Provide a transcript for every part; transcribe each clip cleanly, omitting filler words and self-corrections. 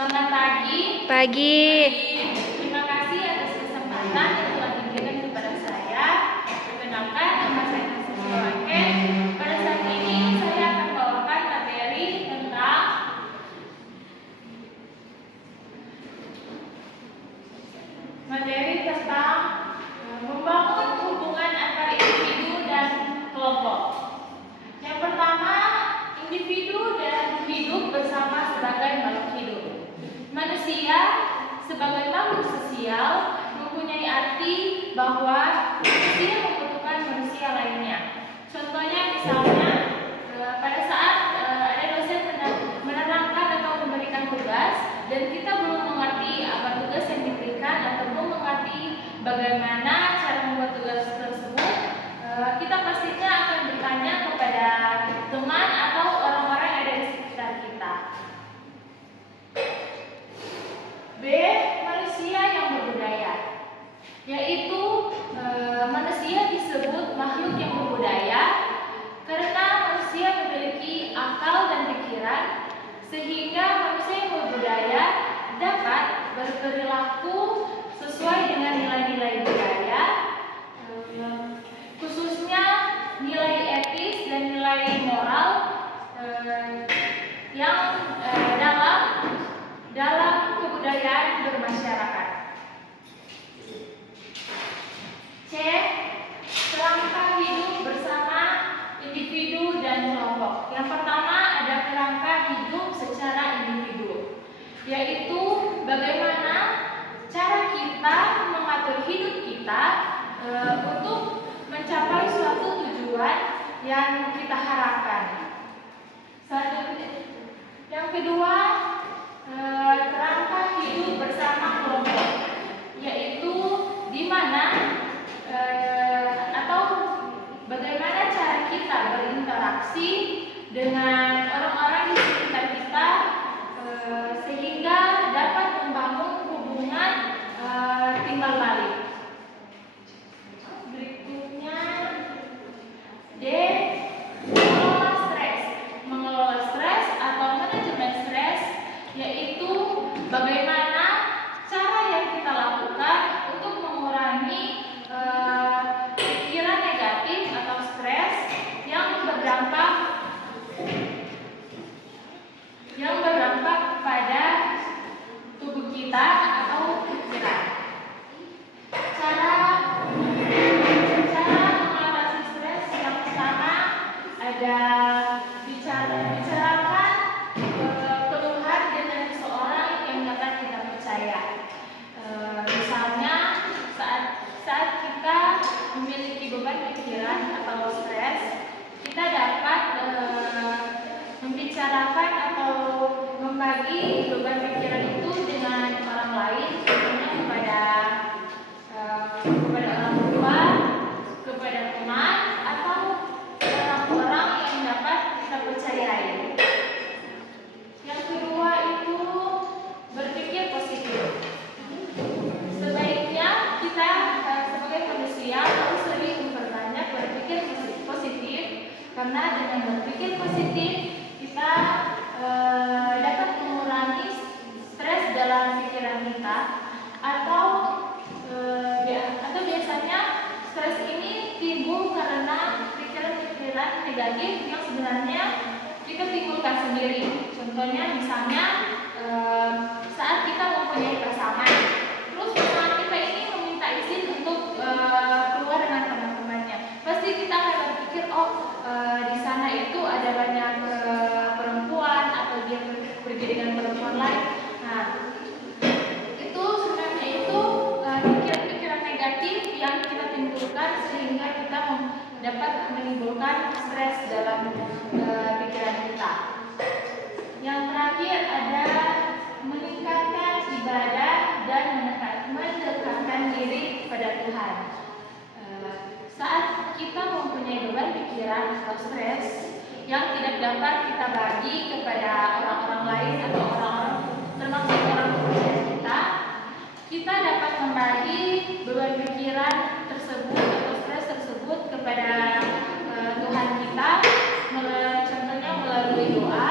Selamat pagi. Pagi. Terima kasih atas kesempatan yang telah diberikan kepada saya. Perkenalkan, nama saya Nasiswa Wake. Pada saat ini saya akan bawakan materi tentang membangun hubungan antar individu dan kelompok. Yang pertama, individu dan hidup bersama sebagai makhluk hidup. Manusia sebagai makhluk sosial mempunyai arti bahwa manusia membutuhkan manusia lainnya. Contohnya misalnya pada saat ada dosen menerangkan atau memberikan tugas dan kita belum mengerti apa tugas yang diberikan atau belum mengerti bagaimana cara membuat tugas tersebut, kita pastinya akan bertanya kepada teman atau orang-orang yang ada di sekitar kita. B. Manusia yang berbudaya, yaitu manusia disebut makhluk yang berbudaya karena manusia memiliki akal dan pikiran, sehingga manusia yang berbudaya dapat berperilaku sesuai dengan nilai-nilai budaya, khususnya nilai etis dan nilai moral yang dalam kebudayaan bermasyarakat. C. Kerangka hidup bersama individu dan kelompok. Yang pertama ada kerangka hidup secara individu, yaitu bagaimana cara kita mengatur hidup kita untuk mencapai suatu tujuan yang kita harapkan. Yang kedua, kerangka hidup bersama kelompok, yaitu di mana atau bagaimana cara kita berinteraksi dengan orang-orang di sekitar kita sehingga dapat membangun hubungan timbal balik. Berikutnya D. Mengelola stres atau manajemen stres, yaitu bagaimana cara yang kita lakukan untuk mengurangi pikiran negatif atau stres yang berdampak pada tubuh kita atau pikiran. Cara mengatasi stres yang pertama ada bicarakan keluhan dengan seseorang yang dapat kita percaya. Misalnya saat kita memiliki beban pikiran atau stres, kita dapat membicarakan atau membagi beban pikiran itu dengan orang lain, contohnya kepada orang tua, kepada teman, atau orang-orang yang dapat kita percayai. Yang kedua itu berpikir positif. Sebaiknya kita sebagai manusia harus lebih memperbanyak berpikir positif, karena dengan berpikir positif kita dapat mengurangi stres dalam pikiran kita, atau biasanya stres ini timbul karena pikiran-pikiran negatif yang sebenarnya kita timbulkan sendiri. Contohnya misalnya saat kita mempunyai pasangan, terus pasangan kita ini meminta izin untuk keluar dengan teman-temannya, pasti kita akan berpikir di sana itu ada banyak perempuan atau dia pergi dengan perempuan lain. Nah, itu sebenarnya itu pikiran-pikiran negatif yang kita timbulkan sehingga kita dapat menimbulkan stres dalam pikiran kita. Yang terakhir ada meningkatkan ibadah dan mendekatkan diri pada Tuhan. Saat kita mempunyai beban pikiran atau stres yang tidak dapat kita bagi kepada orang-orang lain atau orang-orang termasuk orang terpercaya kita dapat membagi beban pikiran tersebut atau stres tersebut kepada Tuhan kita, contohnya melalui doa.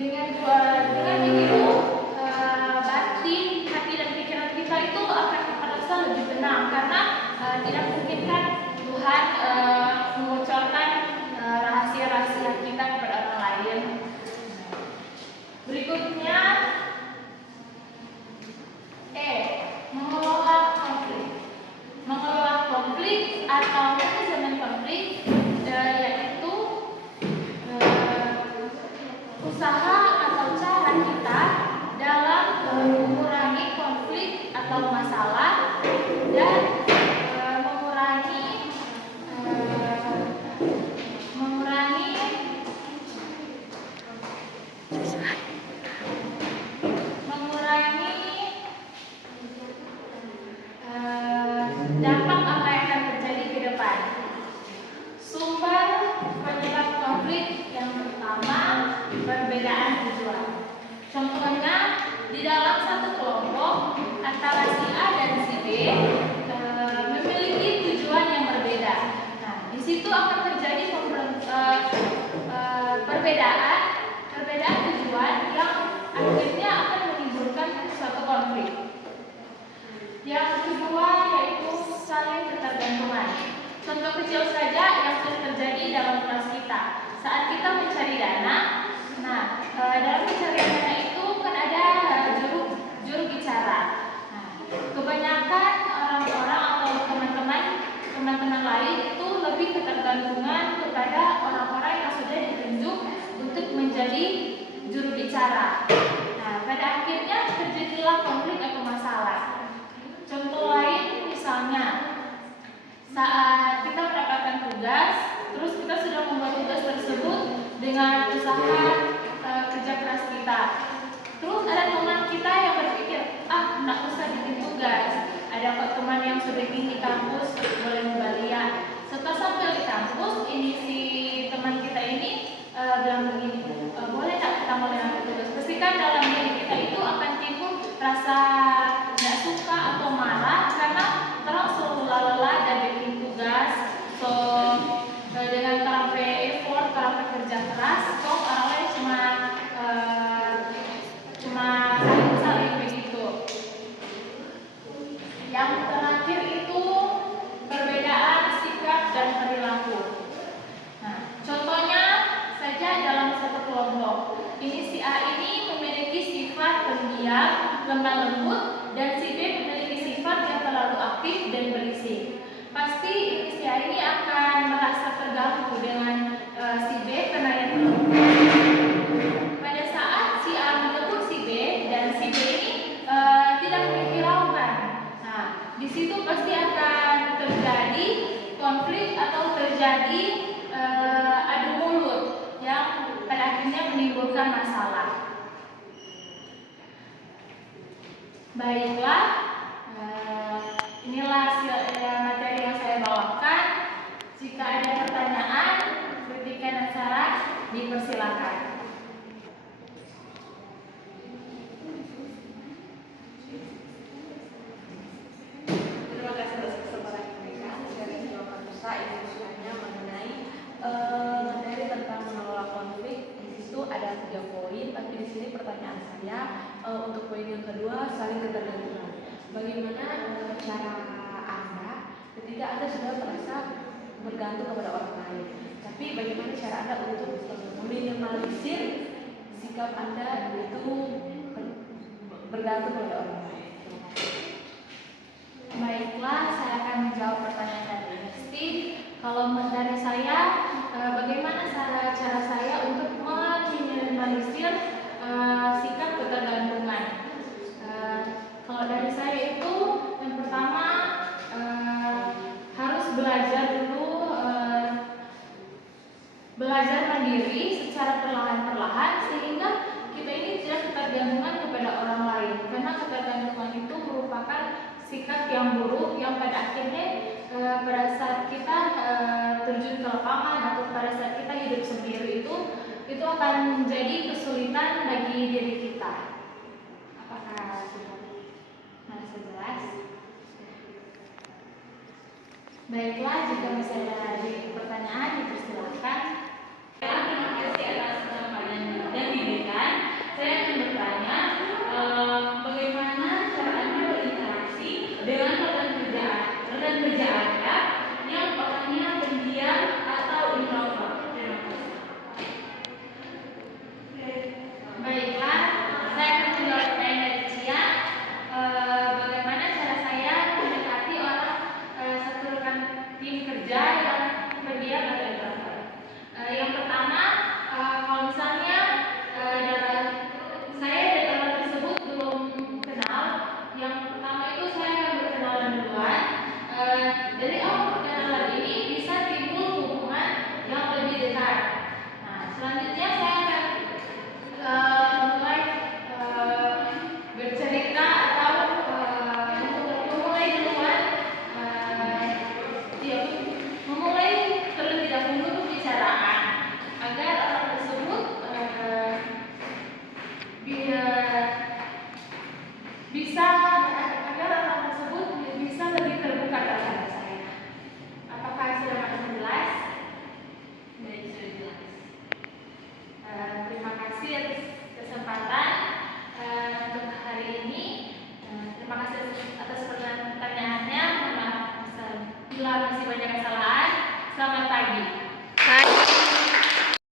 Dengan dengan begitu batin, hati dan pikiran kita itu akan merasa lebih tenang karena tidak mungkin kan Tuhan mengucapkan rahasia-rahasia kita kepada orang lain. Berikutnya mengelola konflik. Mengelola konflik atau manajemen konflik yaitu usaha atau cara kita dalam mengurangi konflik atau masalah dan mengurangi dampak apa yang akan terjadi ke depan. Sumber penyebab konflik yang pertama, perbedaan tujuan. Contohnya di dalam satu kelompok antara si A dan si B memiliki tujuan yang berbeda. Nah, di situ akan terjadi perbedaan tujuan yang akhirnya akan menimbulkan suatu konflik. Yang kedua yaitu saling ketergantungan. Contoh kecil saja yang sering terjadi dalam kelas kita. Saat kita mencari dana, dalam pencarian dana itu kan ada juru bicara. Nah, kebanyakan orang-orang atau teman-teman lain itu lebih ketergantungan kepada orang-orang yang sudah ditunjuk untuk menjadi juru bicara. Nah, pada akhirnya terjadilah konflik atau masalah. Contoh lain misalnya saat kita mendapatkan tugas, terus kita sudah membuat tugas tersebut dengan usaha kerja keras kita. Terus ada teman kita yang berpikir, nggak usah bikin tugas. Ada kok teman yang sudah di kampus boleh membalia. Setelah sampai di kampus, ini si teman kita ini bilang begini, boleh nggak kita mulai tugas? Pastikan dalam diri kita itu akan timbul rasa nggak suka atau marah karena terang selalu lelah dan bikin tugas. Dengan terang effort, terang kerja keras, kok orang lain cuma saling begitu. Yang terakhir itu perbedaan sikap dan perilaku. Nah, contohnya saja dalam satu kelompok. Ini si A ini memiliki sifat pendiam, lemah lembut, dan si B memiliki sifat yang terlalu aktif dan berisik. Pasti si A ini akan merasa terganggu dengan si B karena yang pada saat si A menegur si B dan si B ini tidak menghiraukan. Nah, di situ pasti akan terjadi konflik atau terjadi adu mulut yang pada akhirnya menimbulkan masalah. Baiklah, inilah materi yang saya bawakan. Jika ada pertanyaan, kritikan dan saran, dipersilakan. Terima kasih atas kesempatan yang diberikan. Dari jawaban Nusa ini sebenarnya mengenai materi tentang mengelola konflik. Di situ ada 3 poin, tapi di sini pertanyaan saya untuk poin yang kedua, saling ketergantungan. Bagaimana cara Anda ketika Anda sudah merasa bergantung kepada orang lain, tapi bagaimana cara Anda untuk meminimalisir sikap Anda itu bergantung kepada orang lain? Baiklah, saya akan menjawab pertanyaan dari Steve. Kalau dari saya, bagaimana cara saya untuk meminimalisir sikap ketergantungan? Kalau dari saya itu, yang pertama harus belajar dulu, belajar mandiri secara perlahan-perlahan sehingga kita ini tidak ketergantungan kepada orang lain. Karena ketergantungan itu merupakan sikap yang buruk yang pada akhirnya pada saat kita terjun ke lapangan atau pada saat kita hidup sendiri itu akan menjadi kesulitan bagi diri kita. Apakah sudah merasa jelas? Baiklah, jika misalnya ada pertanyaan dipersilakan.